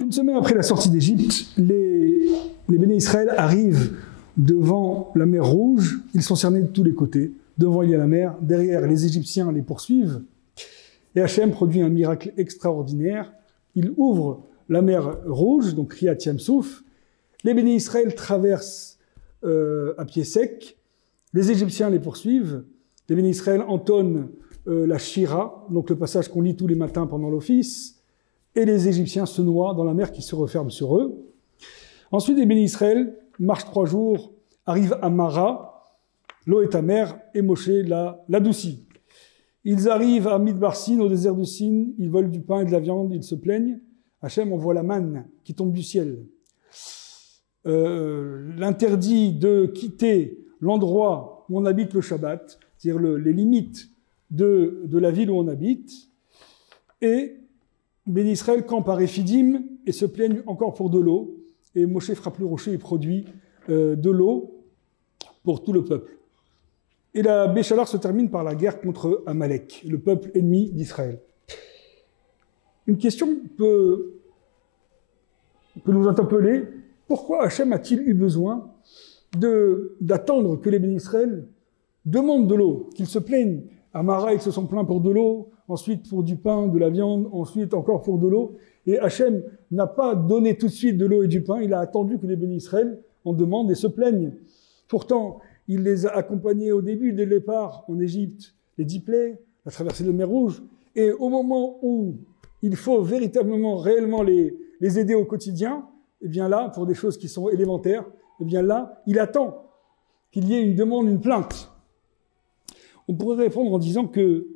Une semaine après la sortie d'Égypte, les béné Israël arrivent devant la mer Rouge. Ils sont cernés de tous les côtés. Devant, il y a la mer. Derrière, les Égyptiens les poursuivent. Et Hachem produit un miracle extraordinaire. Il ouvre la mer Rouge, donc Kriyat Yam-Souf. Les béné Israël traversent à pied sec. Les Égyptiens les poursuivent. Les béné Israël entonnent la Shira, donc le passage qu'on lit tous les matins pendant l'office. Et les Égyptiens se noient dans la mer qui se referme sur eux. Ensuite, les béné Israël marchent 3 jours, arrivent à Mara, l'eau est amère, et Moshe l'adoucit. Ils arrivent à Midbar Sin, au désert de Sin, ils volent du pain et de la viande, ils se plaignent. Hachem envoie la manne qui tombe du ciel. L'interdit de quitter l'endroit où on habite le Shabbat, c'est-à-dire les limites de la ville où on habite, et béné Israël campe à Rephidim et se plaignent encore pour de l'eau, et Moshe frappe le rocher et produit de l'eau pour tout le peuple. Et la Béchalar se termine par la guerre contre Amalek, le peuple ennemi d'Israël. Une question peut nous interpeller: pourquoi Hachem a-t-il eu besoin d'attendre que les béné Israël demandent de l'eau, qu'ils se plaignent? À Mara, ils se sont plaints pour de l'eau, ensuite pour du pain, de la viande, ensuite encore pour de l'eau. Et Hachem n'a pas donné tout de suite de l'eau et du pain, il a attendu que les béné Israël en demandent et se plaignent. Pourtant, il les a accompagnés au début, dès le départ, en Égypte, les 10 plaies, la traversée de la mer Rouge. Et au moment où il faut véritablement, réellement les aider au quotidien, eh bien là, pour des choses qui sont élémentaires, eh bien là, il attend qu'il y ait une demande, une plainte. On pourrait répondre en disant que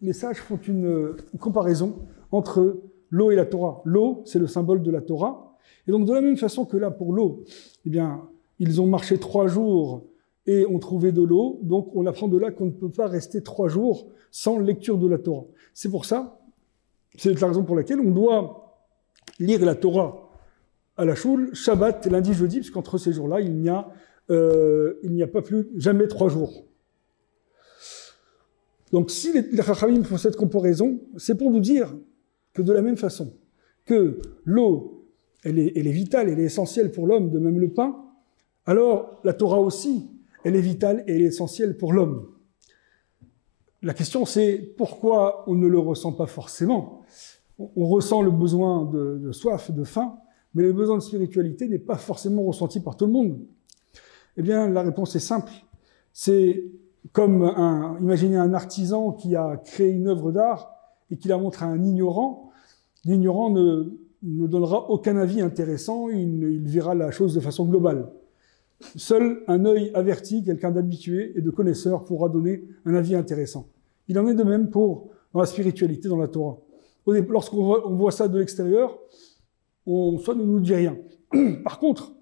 les sages font une comparaison entre l'eau et la Torah. L'eau, c'est le symbole de la Torah. Et donc, de la même façon que là, pour l'eau, eh bien, ils ont marché 3 jours et ont trouvé de l'eau. Donc, on apprend de là qu'on ne peut pas rester 3 jours sans lecture de la Torah. C'est pour ça, c'est la raison pour laquelle on doit lire la Torah à la choule, Shabbat, lundi, jeudi, parce qu'entre ces jours-là, il n'y a pas plus, jamais 3 jours. Donc, si les Chachamim font cette comparaison, c'est pour nous dire que de la même façon que l'eau, elle est vitale, elle est essentielle pour l'homme, de même le pain, alors la Torah aussi, elle est vitale et elle est essentielle pour l'homme. La question, c'est pourquoi on ne le ressent pas forcément. On ressent le besoin de soif, de faim, mais le besoin de spiritualité n'est pas forcément ressenti par tout le monde. Eh bien, la réponse est simple. C'est comme imaginez un artisan qui a créé une œuvre d'art et qui la montre à un ignorant. L'ignorant ne donnera aucun avis intéressant, il verra la chose de façon globale. Seul un œil averti, quelqu'un d'habitué et de connaisseur pourra donner un avis intéressant. Il en est de même dans la spiritualité, dans la Torah. Lorsqu'on voit ça de l'extérieur, ça ne nous dit rien. Par contre,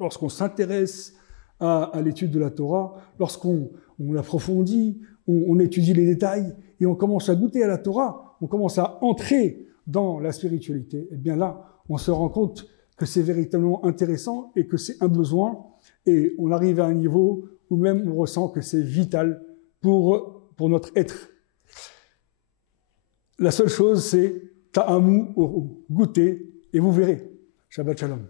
lorsqu'on s'intéresse à l'étude de la Torah, lorsqu'on l'approfondit, on étudie les détails et on commence à goûter à la Torah, on commence à entrer dans la spiritualité, et bien là, on se rend compte que c'est véritablement intéressant et que c'est un besoin, et on arrive à un niveau où même on ressent que c'est vital pour notre être. La seule chose, c'est ta'amu, goûter, et vous verrez. Shabbat Shalom.